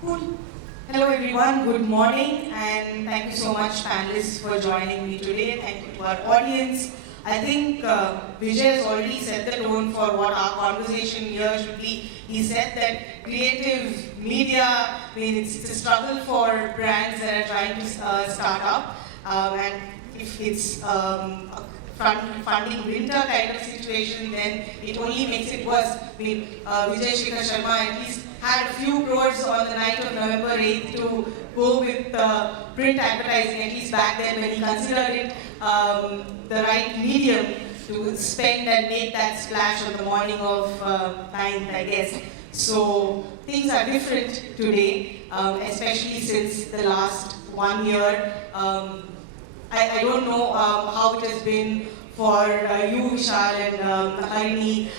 Cool. Hello everyone, good morning, and thank you so much panelists for joining me today. Thank you to our audience. I think Vijay has already set the tone for what our conversation here should be. He said that creative media, I mean, it's a struggle for brands that are trying to start up, and if it's a funding winter kind of situation, then it only makes it worse. I mean, Vijay Shekhar Sharma at least had a few crores on the night of November 8th to go with print advertising, at least back then when he considered it the right medium to spend and make that splash on the morning of 9th, I guess. So things are different today, especially since the last 1 year. I don't know how it has been for you, Vishal, and Harini,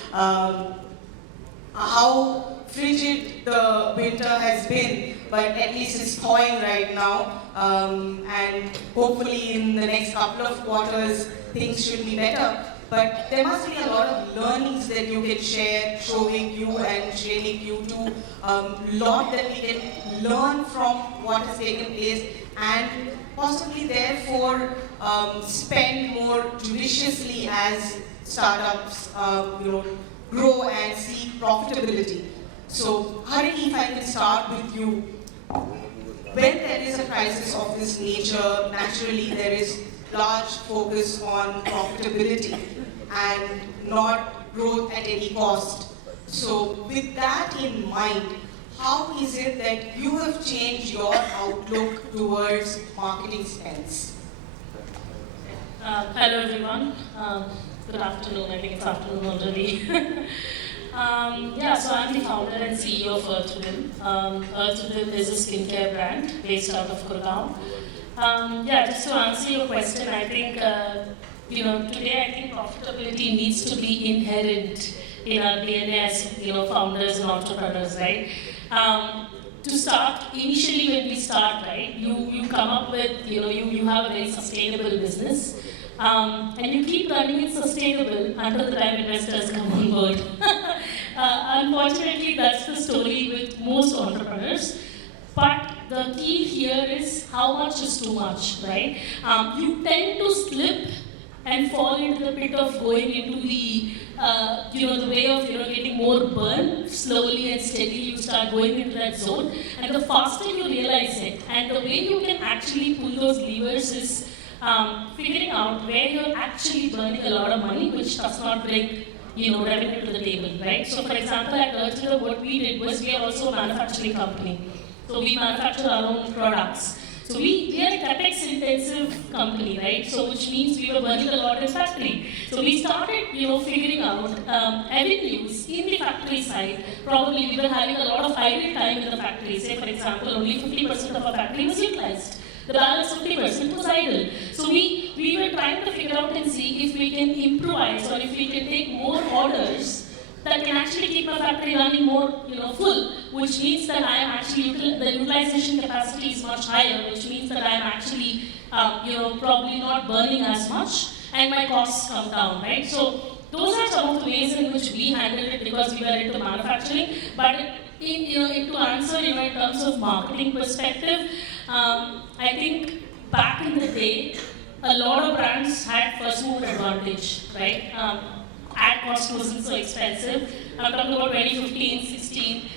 how frigid the winter has been, but at least it's thawing right now, and hopefully in the next couple of quarters things should be better. But there must be a lot of learnings that you can share, Shouvik, you and Shrenik, you too, lot that we can learn from what has taken place, and possibly therefore spend more judiciously as startups grow and seek profitability. So, Harini, if I can start with you. When there is a crisis of this nature, naturally there is large focus on profitability and not growth at any cost. So, with that in mind, how is it that you have changed your outlook towards marketing spends? Hello everyone. Good afternoon. I think it's afternoon already. So I'm the founder and CEO of Earth Within. Earth Within is a skincare brand based out of Gurgaon. Just to answer your question, I think today I think profitability needs to be inherent in our DNA as founders and entrepreneurs, right? To start, initially when we start, right, you come up with, you have a very sustainable business, and you keep running it sustainable until the time investors come on board. Unfortunately, that's the story with most entrepreneurs. But the key here is how much is too much, right? You tend to slip and fall into the pit of going into the the way of getting more burn. Slowly and steadily you start going into that zone, and the faster you realize it, and the way you can actually pull those levers is figuring out where you're actually burning a lot of money, which does not bring revenue to the table, right? So for example, at Earthwithin, what we did was we are also a manufacturing company. So we manufacture our own products. So we are a capex intensive company, right? So which means we were burning a lot in factory. So we started, figuring out avenues in the factory side. Probably we were having a lot of idle time in the factory. Say for example, only 50% of our factory was utilized. The balance 50% was idle. So we were trying to figure out and see if we can improvise or if we can take more orders that can actually keep my factory running more, full, which means that I am actually, the utilization capacity is much higher, which means that I am actually, probably not burning as much, and my costs come down, right? So those are some of the ways in which we handled it because we were into manufacturing. But to answer, in terms of marketing perspective, I think back in the day, a lot of brands had first mover advantage, right? Ad cost wasn't so expensive. I'm talking about 2015, 16.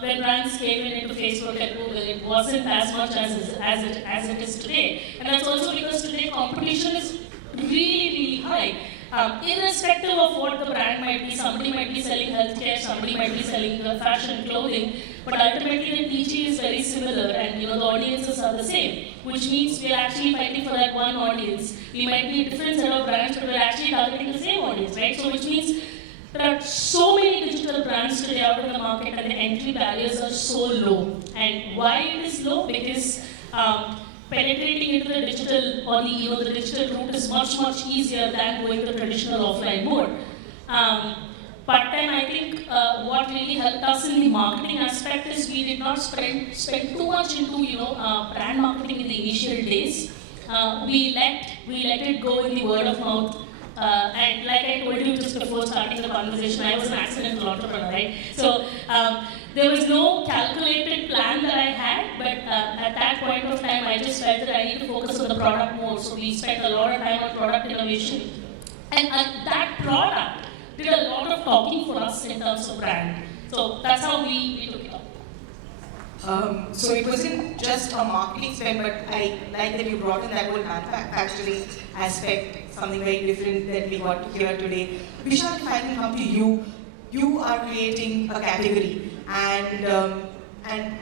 When brands came into Facebook and Google, it wasn't as much as it is today. And that's also because today competition is really, really high. Irrespective of what the brand might be, somebody might be selling healthcare, somebody might be selling fashion, clothing, but ultimately the TG is very similar, and the audiences are the same, which means we are actually fighting for that one audience. We might be a different set of brands, but we're actually targeting the same audience, right? So which means there are so many digital brands today out in the market, and the entry barriers are so low. And why it is low? Because penetrating into the digital or the digital route is much easier than going the traditional offline mode. But then I think what really helped us in the marketing aspect is we did not spend too much into brand marketing in the initial days. We let it go in the word of mouth. And like I told you just before starting the conversation, I was an accidental entrepreneur, right? So there was no calculated plan that at that point of time, I just felt that I need to focus on the product more. So we spent a lot of time on product innovation. And that product did a lot of talking for us in terms of brand. So that's how we took it up. So it wasn't just a marketing spend, but I like that you brought in that whole manufacturing aspect, something very different that we got to hear today. Vishal, if I can come to you, you are creating a category, and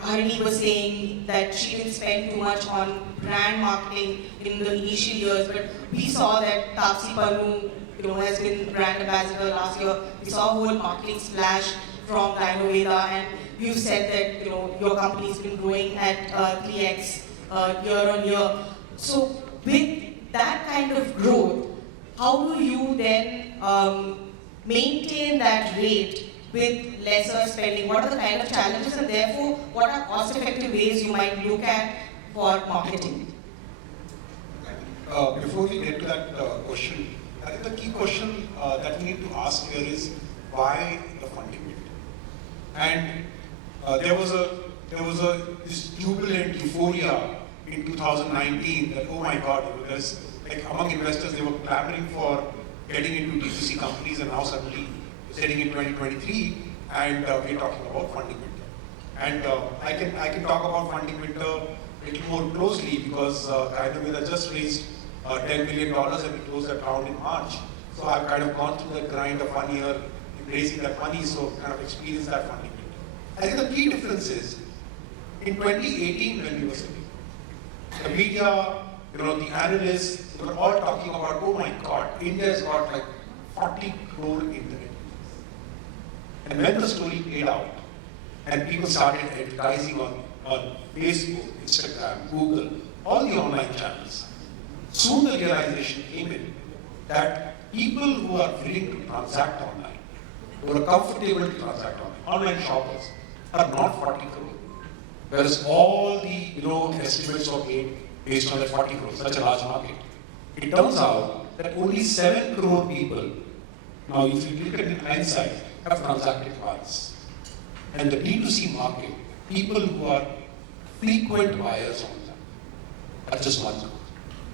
Harini was saying that she didn't spend too much on brand marketing in the initial years, but we saw that Tapsi Pannu, has been brand ambassador last year. We saw a whole marketing splash from Gynoveda, and you said that your company's been growing at 3x year on year. So with that kind of growth, how do you then maintain that rate with lesser spending? What are the kind of challenges, and therefore what are cost-effective ways you might look at for marketing? Before we get to that question, I think the key question that we need to ask here is why the funding bit? And there was this jubilant euphoria in 2019 that, oh my God, there's like among investors they were clamoring for getting into D2C companies, and now suddenly we're sitting in 2023 and we're talking about funding winter. And I can talk about funding winter a little more closely because Gynoveda just raised $10 million and we closed that round in March. So I've kind of gone through the grind of 1 year in raising that money, so kind of experienced that funding winter. I think the key difference is, in 2018 when we were sitting, the media, the analysts, they were all talking about, oh my God, India's got like 40 crore internet. And when the story played out, and people started advertising on Facebook, Instagram, Google, all the online channels, soon the realization came in that people who are willing to transact online, who are comfortable to transact online shoppers, are not 40 crore. Whereas all the estimates were made based on that 40 crore, such a large market. It turns out that only 7 crore people, now if you look at it in hindsight, have transacted once. And the D2C market, people who are frequent buyers online, are just 1 crore.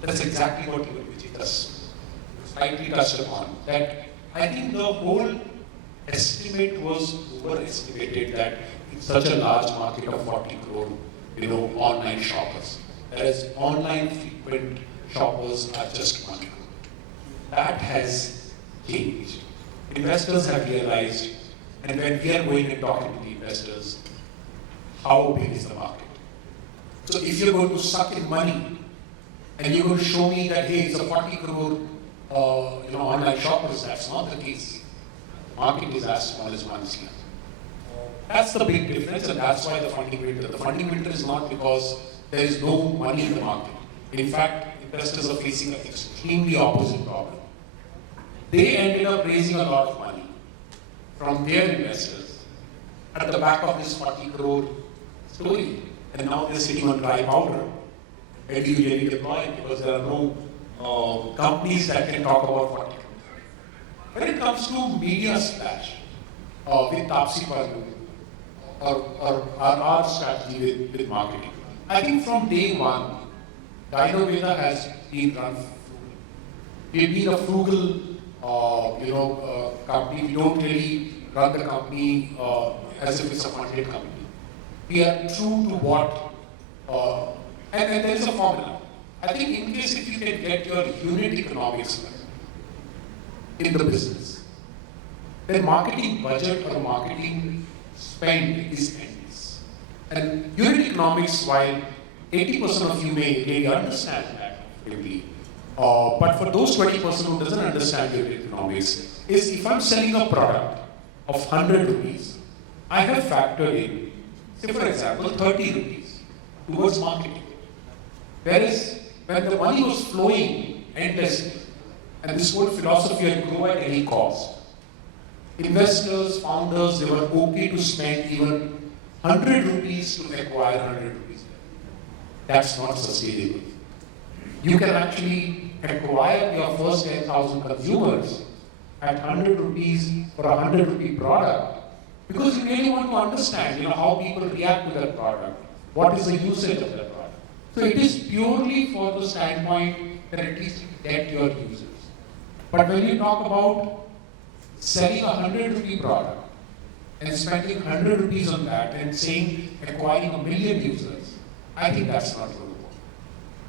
That's exactly what even Vikas slightly touched upon. That I think the whole estimate was overestimated that it's such a large market of 40 crore, online shoppers. Whereas online frequent shoppers are just 1 crore. That has changed. Investors have realized, and when we are going and talking to the investors, how big is the market? So if you're going to suck in money, and you're going to show me that, hey, it's a 40 crore online shoppers, that's not the case. The market is as small as 1 CR. That's the big difference, and that's why the funding winter. The funding winter is not because there is no money in the market. In fact, investors are facing an extremely opposite problem. They ended up raising a lot of money from their investors at the back of this 40 crore story, and now they're sitting on dry powder. Where do you really deploy it? Because there are no companies that can talk about 40 crore. When it comes to media splash with Tapsi Pannu or our strategy with marketing, I think from day one, Gynoveda has been run frugal. We've been a frugal company. We don't really run the company as if it's a funded company. We are true to what, and there is a formula. I think in case if you can get your unit economics in the business, then marketing budget or marketing spend is endless. And unit economics, while 80% of you may really understand that, maybe, but for those 20% who doesn't understand unit economics, is if I'm selling a product of 100 rupees, I have factored in, say for example, 30 rupees towards marketing. Whereas when the money was flowing endlessly, and this whole philosophy had grow at any cost, investors, founders, they were okay to spend even 100 rupees to acquire 100 rupees. That's not sustainable. You can actually acquire your first 10,000 consumers at 100 rupees for a 100 rupee product because you really want to understand, how people react to that product. What is the usage of that product? So it is purely for the standpoint that at least you get your users. But when you talk about selling a 100 rupee product and spending 100 rupees on that and saying acquiring 1 million users, I think that's not going to work.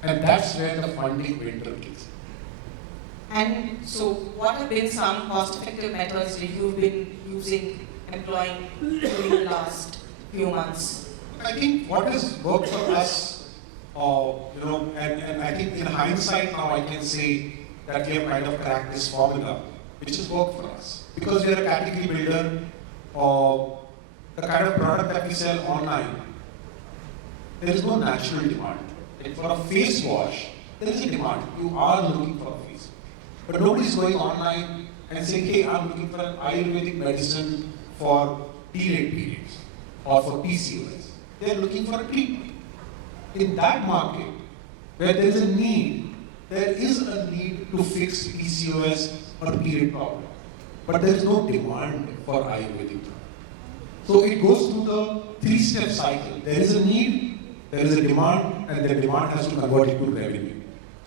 And that's where the funding winter kicks in. And so, what have been some cost-effective methods that you've been employing during the last few months? I think what has worked for us, and I think in hindsight now I can say that we have kind of cracked this formula, which has worked for us. Because we are a category builder, the kind of product that we sell online, there is no natural demand. Like for a face wash, there is a demand. You are looking for a face wash. But nobody is going online and saying, hey, I'm looking for an Ayurvedic medicine for periods or for PCOS. They are looking for a treatment. In that market, where there is a need to fix PCOS or period problem. But there is no demand for Ayurvedic. So it goes through the 3-step cycle. There is a need, there is a demand, and the demand has to convert into revenue.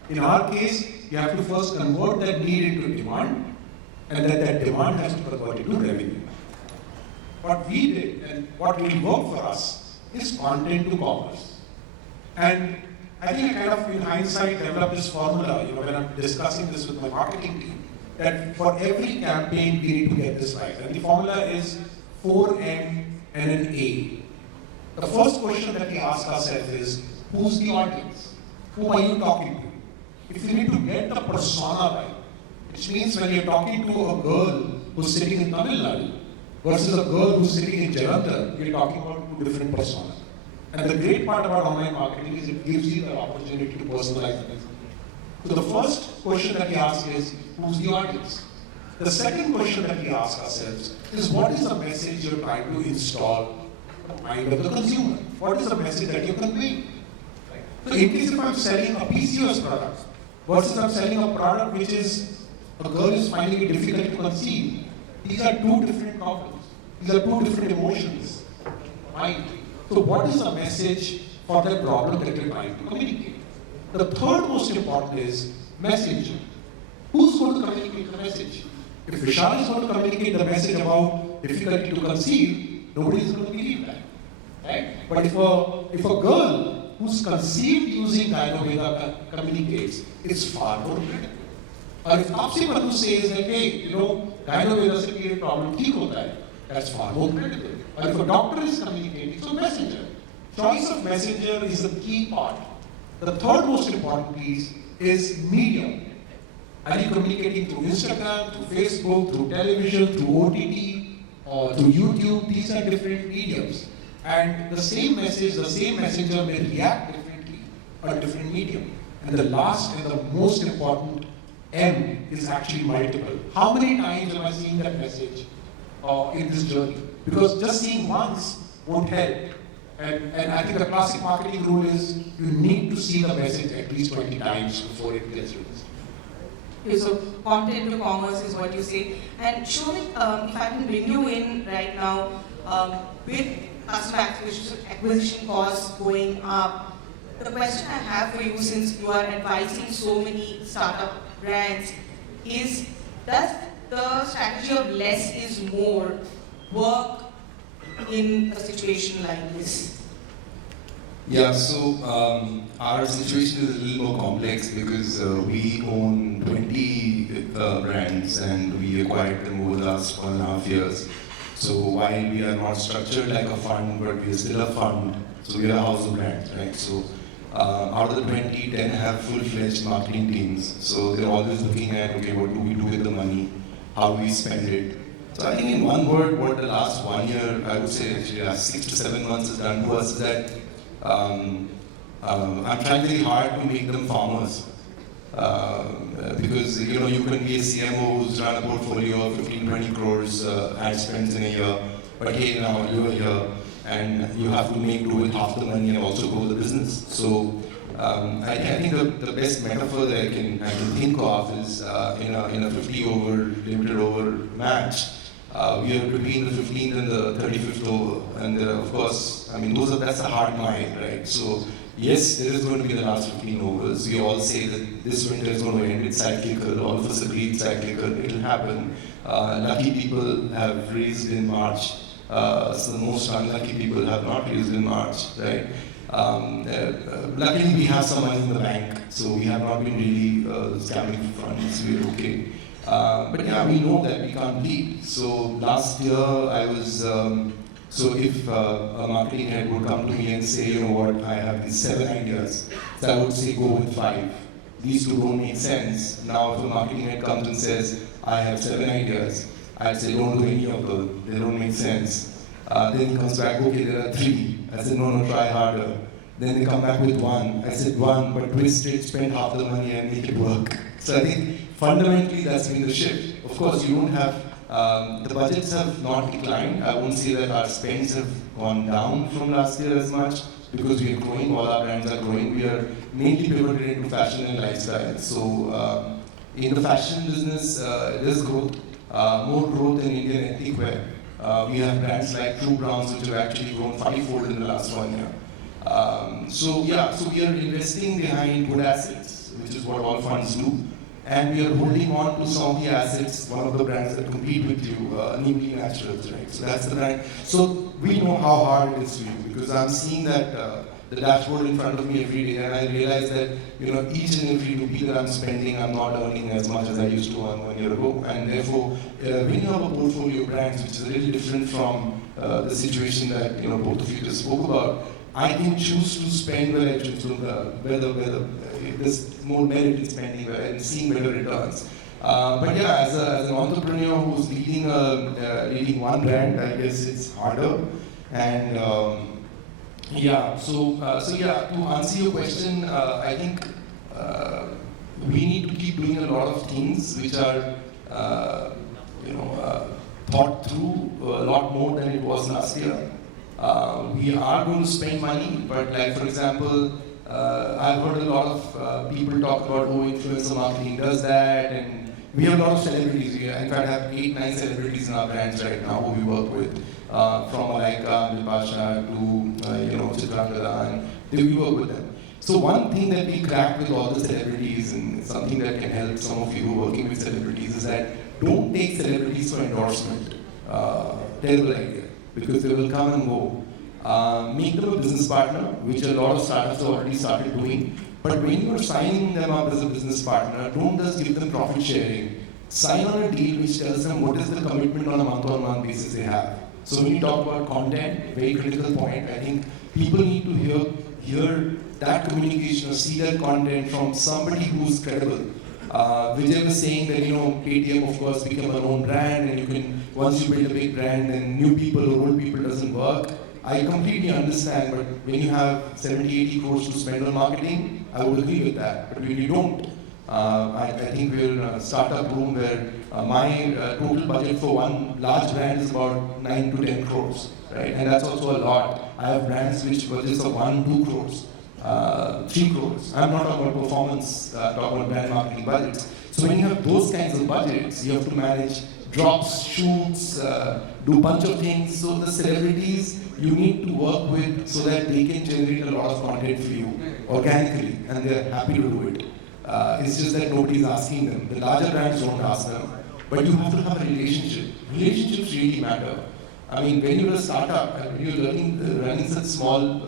In our case, you have to first convert that need into demand, and then that demand has to convert into revenue. What we did and what really worked for us is content to commerce. And I think I kind of, in hindsight, developed this formula, when I'm discussing this with my marketing team, that for every campaign, we need to get this right. And the formula is 4M and an A. The first question that we ask ourselves is, who's the audience? Who are you talking to? If you need to get the persona right, which means when you're talking to a girl who's sitting in Tamil Nadu versus a girl who's sitting in Jalandhar, you're talking about 2 different personas. And the great part about online marketing is it gives you the opportunity to personalize the message. So the first question that we ask is, who's the audience? The second question that we ask ourselves is, what is the message you're trying to install in the mind of the consumer? What is the message that you're conveying? So in case if I'm selling a PCOS product versus I'm selling a product which is, a girl is finding it difficult to conceive, these are 2 different problems. These are 2 different emotions. Right? So what is the message for that problem that you're trying to communicate? The third most important is message. Who's going to communicate the message? If Vishal is going to communicate the message about difficulty to conceive, nobody is going to believe that. Right? But if a girl who's conceived using Gynoveda communicates, it's far more critical. Or if Tapsi Madhu says that, hey, Gynoveda se period problem theek hota hai, that's far more critical. Or if a doctor is communicating, so messenger. Choice of messenger is the key part. The third most important piece is media. Are you communicating through Instagram, through Facebook, through television, through OTT, through YouTube? These are different mediums. And the same message, the same messenger may react differently on a different medium. And the last and the most important M is actually multiple. How many times am I seeing that message in this journey? Because just seeing once won't help. And I think the classic marketing rule is you need to see the message at least 20 times before it gets released. Okay, so content to commerce is what you say. And Shouvik, if I can bring you in right now, with customer acquisition costs going up, the question I have for you, since you are advising so many startup brands, is does the strategy of less is more work in a situation like this? Yeah, so our situation is a little more complex because we own 20 brands and we acquired them over the last 1.5 years. So while we are not structured like a fund, but we are still a fund, so we are a house of brands, right? So out of the 20, 10 have full-fledged marketing teams. So they're always looking at, okay, what do we do with the money? How we spend it? So I think in one word, what the last 1 year, I would say actually last 6 to 7 months has done to us is that I'm trying really hard to make them farmers. Because you can be a CMO who's run a portfolio of 15-20 crores ad spends in a year, but hey, now you're here and you have to make do with half the money and also grow the business. So I think the best metaphor that I can think of is in a 50 over limited over match. We are between the 15th and the 35th over, and of course, I mean, that's a hard mile, right? So yes, there is going to be the last 15 overs. We all say that this winter is going to end. It's cyclical. All of us agree it's cyclical. It'll happen. Lucky people have raised in March. So the most unlucky people have not raised in March, right? Luckily, we have some money in the bank, so we have not been really scamming funds. We're okay. But yeah, we know that we can't lead. So last year, I was. So if a marketing head would come to me and say, you know what, I have these 7 ideas, so I would say go with 5. These 2 don't make sense. Now if a marketing head comes and says, I have 7 ideas, I'd say don't do any of those, they don't make sense. Then he comes back, okay, there are 3. I said, no, try harder. Then they come back with 1. I said 1, but twist it, spend half the money and make it work. So I think fundamentally that's been the shift. Of course, you don't have the budgets have not declined. I won't say that our spends have gone down from last year as much because we are growing, all our brands are growing. We are mainly pivoted into fashion and lifestyle. So in the fashion business, there's growth, more growth in Indian ethnic wear. We have brands like True Browns which have actually grown 5-fold in the last 1 year. So we are investing behind good assets, which is what all funds do. And we are holding on to some of the assets, one of the brands that compete with you, namely Naturals, right? So that's the brand. So we know how hard it is for you because I'm seeing that the dashboard in front of me every day, and I realize that each and every rupee that I'm spending, I'm not earning as much as I used to earn 1 year ago. And therefore, when you have a portfolio of brands, which is a little different from the situation that both of you just spoke about, I can choose to spend where I choose to, whether there's more merit in spending and seeing better returns. But yeah, as an entrepreneur who's leading one brand, I guess it's harder. And so to answer your question, I think we need to keep doing a lot of things which are thought through a lot more than it was last year. We are going to spend money, but like for example, I've heard a lot of people talk about influencer marketing does that, and we have a lot of celebrities. We in fact have 8-9 celebrities in our brands right now who we work with, from Alaika, Milpasha to Chitrangada, and we work with them. So one thing that we crack with all the celebrities, and something that can help some of you who are working with celebrities, is that don't take celebrities for endorsement. Terrible idea, because they will come and go. Make them a business partner, which a lot of startups have already started doing. But when you are signing them up as a business partner, don't just give them profit sharing. Sign on a deal which tells them what is the commitment on a month-on-month basis they have. So when you talk about content, very critical point, I think people need to hear that communication or see that content from somebody who's credible. Vijay was saying that Paytm of course became a known brand, and you can, once you build a big brand, then new people or old people doesn't work. I completely understand, but when you have 70-80 crores to spend on marketing, I would agree with that. But when you don't, I think we're in a startup room where my total budget for one large brand is about 9 to 10 crores, right? And that's also a lot. I have brands which budgets of 1-2 crores. 3 crores. I'm not talking about performance, talking about brand marketing budgets. So when you have those kinds of budgets, you have to manage drops, shoots, do a bunch of things. So the celebrities you need to work with so that they can generate a lot of content for you organically, and they're happy to do it. It's just that nobody's asking them. The larger brands don't ask them, but you have to have a relationship. Relationships really matter. I mean, when you're a startup, when you're running such small,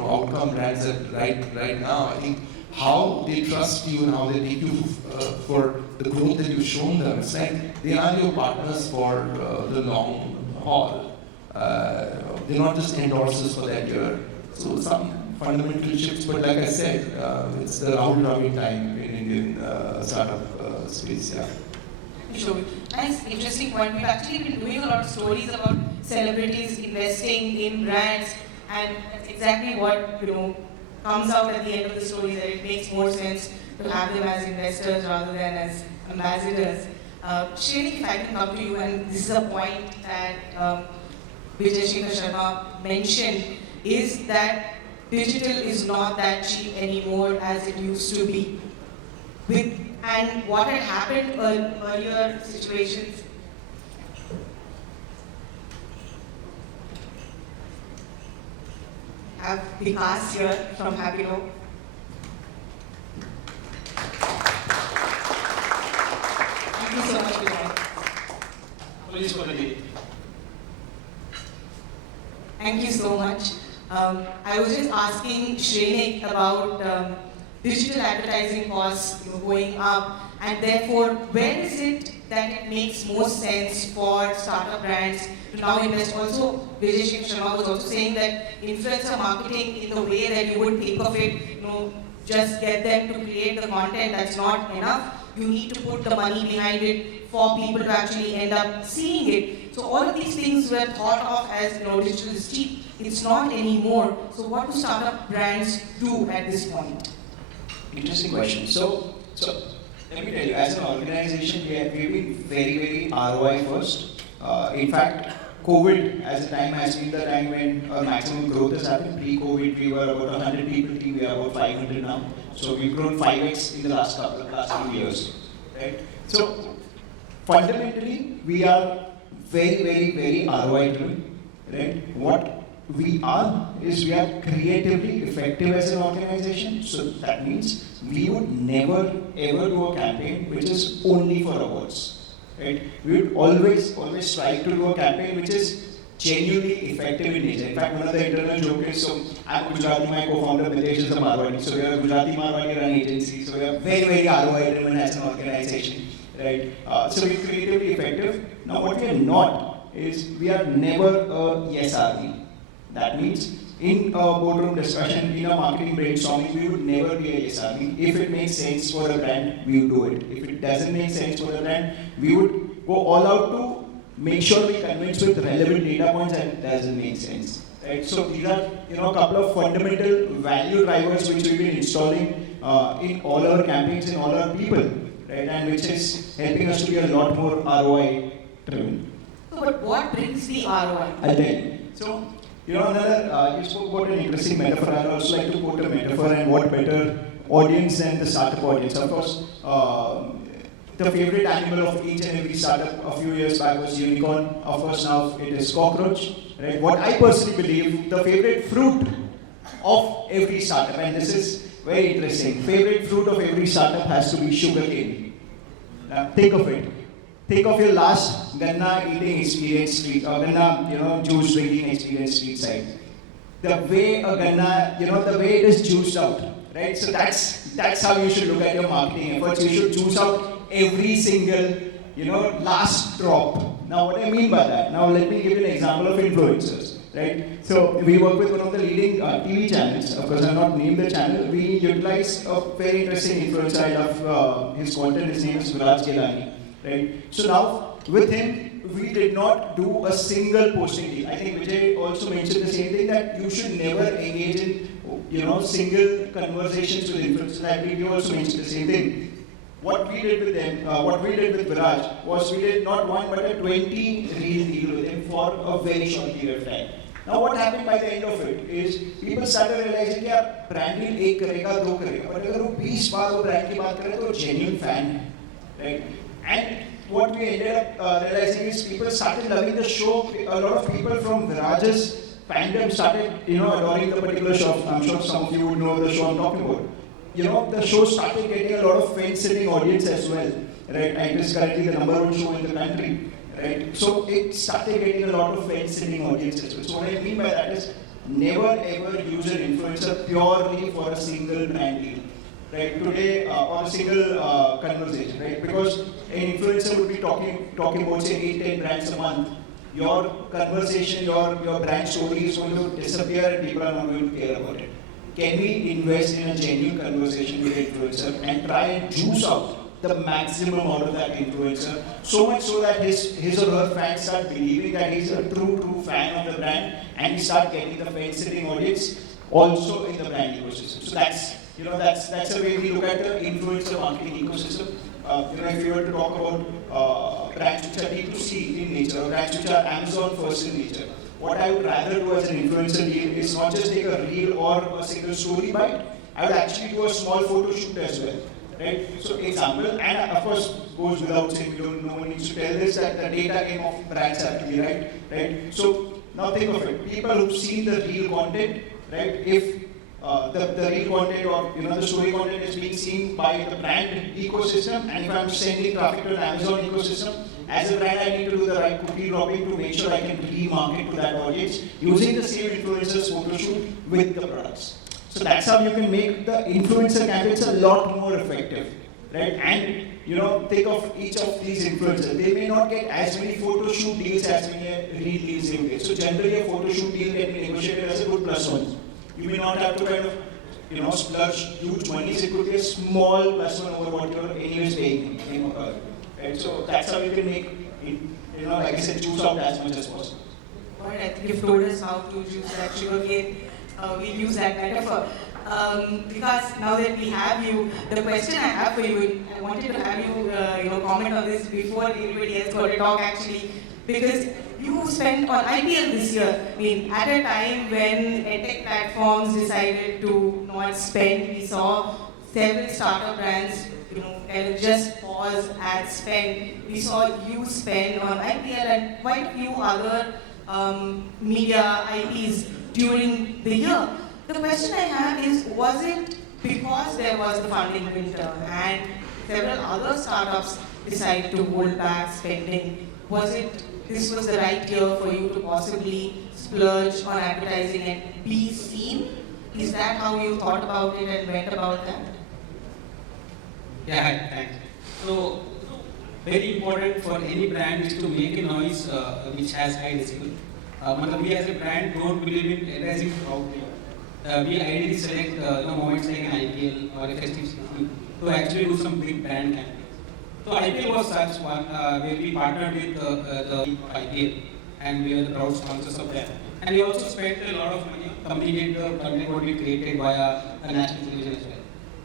outcome brands that right now, I think how they trust you and how they take you for the growth that you've shown them. It's like they are your partners for the long haul. They're not just endorsers for that year. So some fundamental shifts, but like I said, it's the Rahul Dravid time in Indian startup space. Yeah. Shouvik, nice, interesting point. We've actually been doing a lot of stories about celebrities investing in brands, and that's exactly what comes out at the end of the story, that it makes more sense to have them as investors rather than as ambassadors. Shrenik, if I can come to you, and this is a point that Vijay Shekhar Sharma mentioned, is that digital is not that cheap anymore as it used to be. And what had happened earlier situations, have Vikas here from Happilo. Thank you so much, Vikas. Please for the day. Thank you so much. I was just asking Shrenik about digital advertising costs going up, and therefore, where is it that it makes most sense for startup brands to now invest? Also, Vijay Sharma was also saying that influencer marketing, in the way that you would think of it, just get them to create the content, that's not enough. You need to put the money behind it for people to actually end up seeing it. So all of these things were thought of as digital is cheap. It's not anymore. So what do startup brands do at this point? Interesting question. So let me tell you, as an organization, we've been very, very ROI first. In fact, COVID as a time has been the time when our maximum growth has happened. Pre-COVID, we were about 100 people team, we are about 500 now. So we've grown 5x in the last few years, right? So fundamentally, we are very, very, very ROI driven, right? What we are creatively effective as an organization. So that means we would never ever do a campaign which is only for awards, right? We would always try to do a campaign which is genuinely effective in nature. In fact, one of the internal jokes is, so I'm Gujarati, my co-founder Mitesh is a Marwadi. So we are a Gujarati Marwadi run agency. So we are very, very ROI driven as an organization, right? So we're creatively effective. Now what we are not is we are never a yes army. That means in a boardroom discussion, in a marketing brainstorming, we would never be a yes army. If it makes sense for a brand, we would do it. If it doesn't make sense for the brand, we would go all out to make sure we convince with relevant data points and it doesn't make sense. Right? So these are a couple of fundamental value drivers which we've been installing in all our campaigns, in all our people, right? And which is helping us to be a lot more ROI driven. But what brings the ROI? I'll tell you. So, you spoke about an interesting metaphor. I'd also like to quote a metaphor, and what better audience than the startup audience. Of course, the favorite animal of each and every startup a few years back was unicorn. Of course, now it is cockroach. Right? What I personally believe, the favorite fruit of every startup, and this is very interesting, favorite fruit of every startup has to be sugarcane. Now, think of it. Think of your last ganna eating experience ganna, juice drinking experience street side. The way a ganna, the way it is juiced out, right? So that's how you should look at your marketing efforts. You should juice out every single, last drop. Now, what I mean by that? Now, let me give you an example of influencers, right? So we work with one of the leading TV channels. Of course, I'll not name the channel. We utilize a very interesting influencer. I love his content. His name is Vikas. Right? So now, with him, we did not do a single posting deal. I think Vijay also mentioned the same thing, that you should never engage in, single conversations with influencers. I believe you also mentioned the same thing. What we did with them, what we did with Viraj, was we did not one but a 20 reel deal with him for a very short period of time. Now what happened by the end of it is, people started realizing that brand deal एक करेगा, दो करेगा, but अगर वो 20 बार वो brand की बात करे तो genuine fan है, right? And what we ended up realizing is people started loving the show. A lot of people from Viraj's fandom started, adoring the particular show. I'm sure some of you would know the show I'm talking about. The show started getting a lot of fence-sitting audience as well, right? And it is currently the #1 show in the country, right? So it started getting a lot of fence-sitting audience as well. So what I mean by that is, never ever use an influencer purely for a single brand deal. Right, today or a single conversation, right? Because an influencer would be talking about say 8-10 brands a month. Your conversation, your brand story is going to disappear and people are not going to care about it. Can we invest in a genuine conversation with an influencer and try and juice out the maximum out of that influencer, so much so that his or her fans start believing that he's a true fan of the brand, and we start getting the fence-sitting audience also in the brand ecosystem. So that's the way we look at the influencer marketing ecosystem. If you were to talk about brands which are D2C in nature, or brands which are Amazon first in nature, what I would rather do as an influencer deal is not just take a reel or a single story bite, I would actually do a small photo shoot as well. Right? So example, and of course goes without saying, no one needs to tell this, that the data game of brands have to be right. So now think of it, people who've seen the real content, right? If the real content or the story content is being seen by the brand ecosystem, and if I'm sending traffic to an Amazon ecosystem, as a brand I need to do the right cookie dropping to make sure I can remarket to that audience using the same influencers photo shoot with the products. So that's how you can make the influencer campaigns a lot more effective, right? And think of each of these influencers. They may not get as many photo shoot deals as many reel deals they will get. So generally a photo shoot deal can be negotiated as a good plus one. You may not have to kind of, splurge huge monies. It could be a small plus one over what you're anyways paying. Right? So that's how you can make it, like I said, juice out as much as possible. Alright, I think you've told us how to juice that sugarcane. We'll use that metaphor. Because now that we have you, the question I have for you, I wanted to have you, comment on this before anybody else got to talk actually, because you spent on IPL this year. I mean, at a time when edtech platforms decided to not spend, we saw several startup brands, kind of just pause ad spend. We saw you spend on IPL and quite a few other media IPs during the year. The question I have is, was it because there was the funding winter and several other startups decided to hold back spending? Was it this was the right year for you to possibly splurge on advertising and be seen? Is that how you thought about it and went about that? Yeah, hi, thanks. So, very important for any brand is to make a noise which has high decibel. We as a brand don't believe in advertising proudly. We ideally select moments like an IPL or a festive season to actually do some big brand campaigns. So IPL was such one where we partnered with the IPL and we were the proud sponsors of that. And we also spent a lot of money on communicating the content what we created via a national television as well.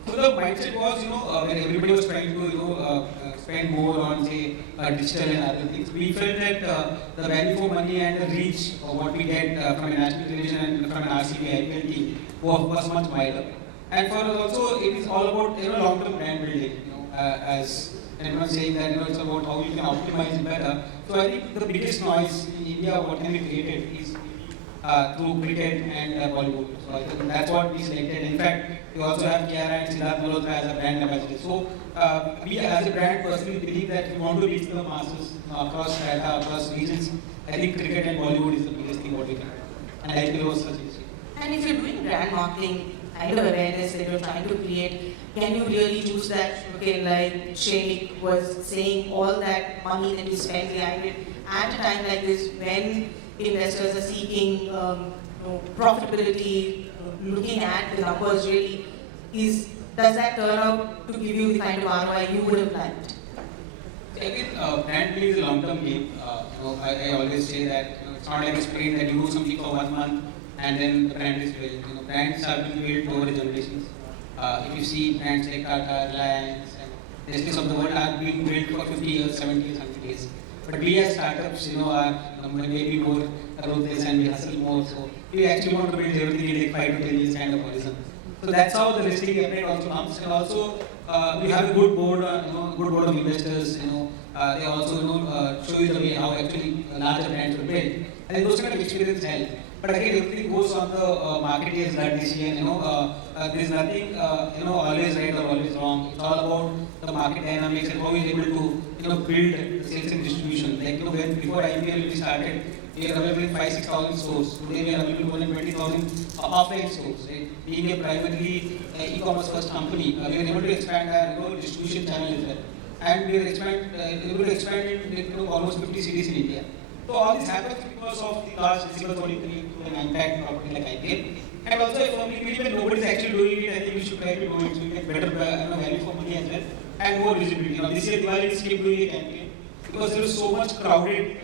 So the mindset was, when everybody was trying to, spend more on, say, digital and other things, we felt that the value for money and the reach of what we get from a national television and from an RCB IPL team was much wider. And for us also, it is all about long-term brand building. As everyone saying that it's about how you can optimize it better. So I think the biggest noise in India, what can be created, is through cricket and Bollywood. So I think that's what we selected. In fact, we also have Kiara and Siddharth Malhotra as a brand ambassador. So we as a brand personally believe that we want to reach the masses across strata, across regions. I think cricket and Bollywood is the biggest thing what we can do. And IPL was such a thing. And if you're doing brand marketing, kind of awareness that you're trying to create, can you really use that? Okay, like Shrenik was saying, all that money that you spend behind it at a time like this when investors are seeking profitability, looking at the numbers really, does that turn out to give you the kind of ROI you would have liked? Again, brand building is a long-term game. I always say that it's not like a sprint that you do something for 1 month and then the brand is built. Brands are being built over generations. If you see brands like Tata, Reliance, and the rest of the world are being built for 50 years, 70 years, 100 years. But we as startups, are maybe more ruthless and we hustle more. So we actually want to build everything in like 5 to 10 years kind of horizon. So that's how the listing upgrade also comes. And also we have a good board, good board of investors. They also show you the way how actually larger brands are built. And those kind of experience help. But again, everything goes on the marketeer's gut decision. There is nothing always right or always wrong. It's all about the market dynamics and how you're able to build the sales and distribution. Like when before IPL we started, we are available in 5,000-6,000 stores. Today we are available in more than 20,000 offline stores. Right? Being a primarily e-commerce first company, we are able to expand our distribution channel as well. And we are able to expand in almost 50 cities in India. So all this happens because of the large physical what you create to an impact property like IPL. And also I firmly believe that nobody is actually doing it. I think we should try to do it so we get better value for money as well and more visibility. This year Diwali is keep doing a campaign because there is so much crowded.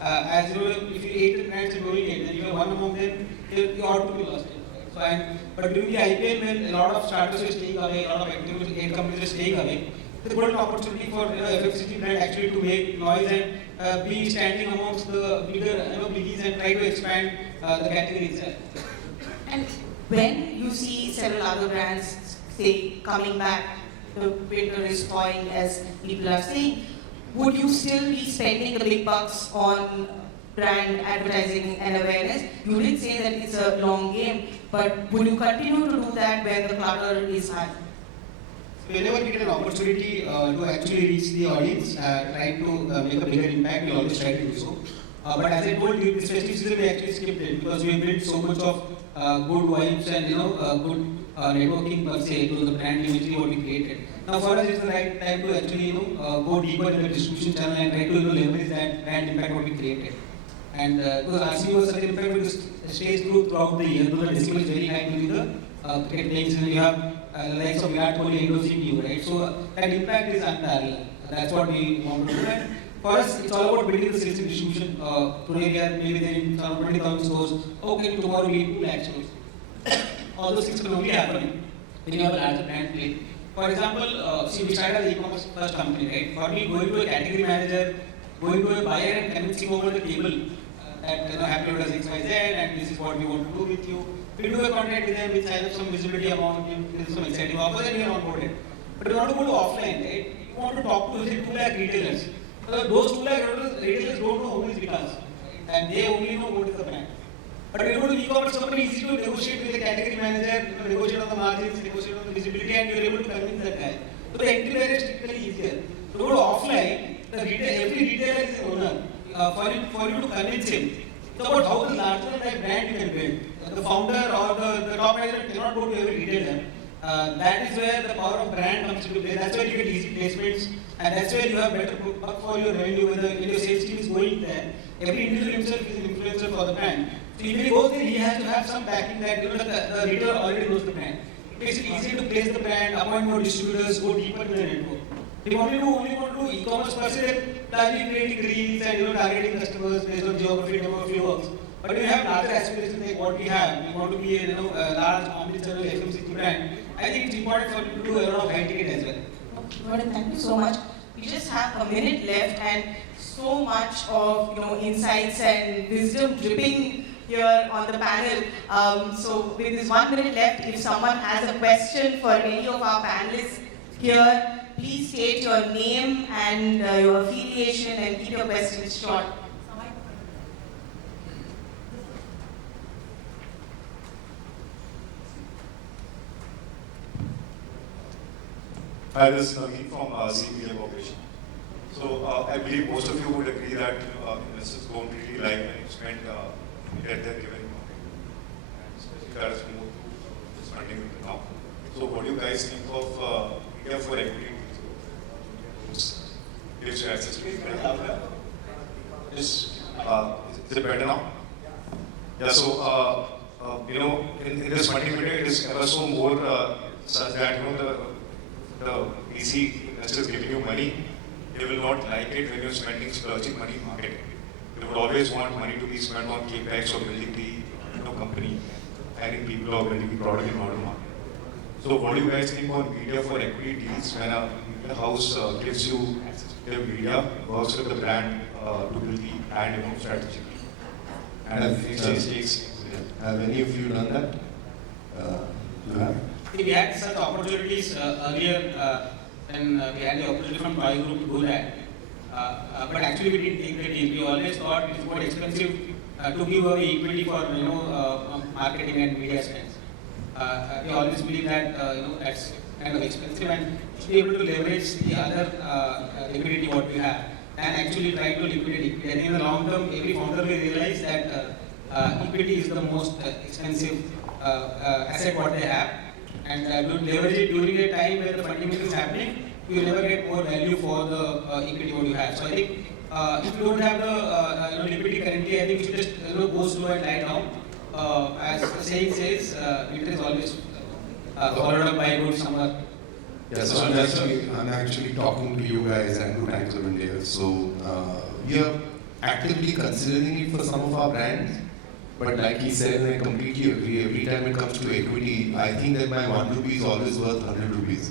As if you 8 brands are doing it, then you are one among them, you ought to be lost. So but during the IPL when a lot of startups are staying away, a lot of activities, 8 companies are staying away, it's a good opportunity for FMCG brand actually to make noise and be standing amongst the bigger biggies and try to expand the category itself. And when you see several other brands say coming back, the winter is thawing as people are saying, would you still be spending the big bucks on brand advertising and awareness. You did say that it's a long game, but will you continue to do that when the clutter is high? Whenever we get an opportunity to actually reach the audience, try to make a bigger impact, we always try to do so. But as I told you, this festive season we actually skipped it because we built so much of good vibes and good networking per se to the brand imagery what we created. Now for us it's the right time to actually go deeper in the distribution channel and try to leverage that brand impact what we created. And because RCB was such an impact which stays throughout the year, though the decibel is very high during the cricket playing season. You have likes of Virat Kohli endorsing you, right? So that impact is unparalleled. That's what we want to do. And for us, it's all about building the sales and distribution. Today we are maybe there in around 20,000 stores. Okay, tomorrow we need 2 lakh stores. All those things can only happen when you have a larger brand play. For example, see, we started as an e-commerce first company, right? For me, going to a category manager, going to a buyer and convincing over the table that Happilo does XYZ and this is what we want to do with you. We do a contract with them, we sign up some visibility amount, give some exciting offers and we are on board. But you want to go to offline, right? You want to talk to say 2 lakh retailers. Those 2 lakh retailers don't know who is Vikas, right? And they only know what is the brand. But when you go to e-commerce company, it's easy to negotiate with the category manager, negotiate on the margins, negotiate on the visibility, and you're able to convince that guy. So the entry barrier is typically easier. So go to offline, every retailer is an owner. For you to convince him, it's about how the larger than brand you can build. The founder or the top manager cannot go to every retailer. That is where the power of brand comes into play. That's where you get easy placements, and that's where you have better portfolio revenue. When your sales team is going there, every individual himself is an influencer for the brand. So if he goes there, he has to have some backing that the retailer already knows the brand. It makes it easier to place the brand, appoint more distributors, go deeper in the network. If you only want to do e-commerce per se, largely creating reels and targeting customers based on geography, demography works. But when you have larger aspirations like what we have, we want to be a large omnichannel FMCG brand. I think it's important for you to do a lot of high ticket as well. Okay, thank you so much. We just have a minute left and so much of insights and wisdom dripping here on the panel. So with this 1 minute left, if someone has a question for any of our panelists here, please state your name and your affiliation and keep your questions short. Hi, this is Naveen from CPM Corporation. So I believe most of you would agree that investors don't really like when you spend at their given market. And especially that is more to this funding with now. So what do you guys think of India for equity? Gives you access to it. Is it better now? Yeah, so in this funding media it is ever so more such that the VC investors giving you money, they will not like it when you're spending splurging money in marketing. They would always want money to be spent on capex or building the company, hiring people or building the product in order market. So what do you guys think on media for equity deals when a media house gives you access to their media, works with the brand to build the brand strategy? And have any of you done that? You have? We had such opportunities earlier when we had the opportunity from Toy Group to do that. But actually we didn't take the deal. We always thought it was expensive to give away equity for marketing and media spends. We always believe that that's kind of expensive and to be able to leverage the other liquidity what we have and actually try to liquidate equity. And in the long term, every founder will realize that equity is the most expensive asset what they have. And to leverage it during a time where the funding is happening, you will never get more value for the equity what you have. So I think if you don't have the liquidity currently, I think you should just go slow and lie down. As the saying says, winter is always followed up by a good summer. Yeah, so I'm actually talking to you guys and 2 times of India. So we are actively considering it for some of our brands. But like he said, and I completely agree, every time it comes to equity, I think that my 1 rupee is always worth 100 rupees.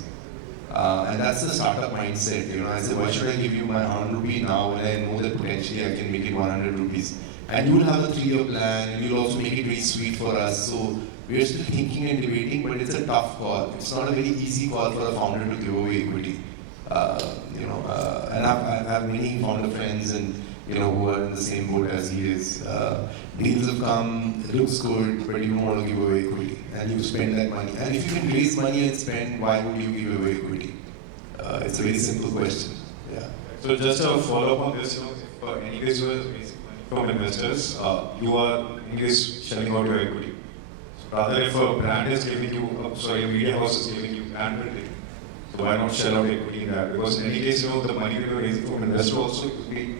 And that's the startup mindset. I say, why should I give you my 100 rupee now when I know that potentially I can make it 100 rupees? And you'll have a 3-year plan, and you'll also make it very sweet for us. So we're still thinking and debating, but it's a tough call. It's not a very easy call for a founder to give away equity. And I have many founder friends, and who are in the same boat as he is. Deals have come, it looks good, but you don't want to give away equity. And you spend that money. And if you can raise money and spend, why would you give away equity? It's a very simple question. Yeah. So just a follow-up on this, if anyways you are raising money from investors, you are anyways shelling out your equity. So rather if a brand is giving you, a media house is giving you brand building, so why not shell out equity in that? Because in any case, the money that you are raising from investor also, you could be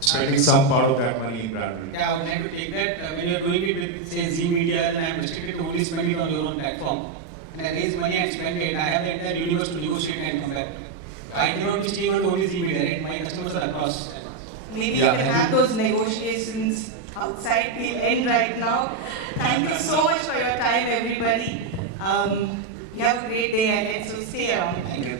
spending some part of that money in brand building. Yeah, I would like to take that when you are doing it with, say, Z Media, and I am restricted to only spend it on your own platform. And I raise money and spend it, I have the entire universe to negotiate and come back. I cannot be staying on only Z Media, right? My customers are across. Maybe you can have those negotiations outside. We'll end right now. Thank you so much for your time, everybody. You have a great day ahead, so stay around. Thank you.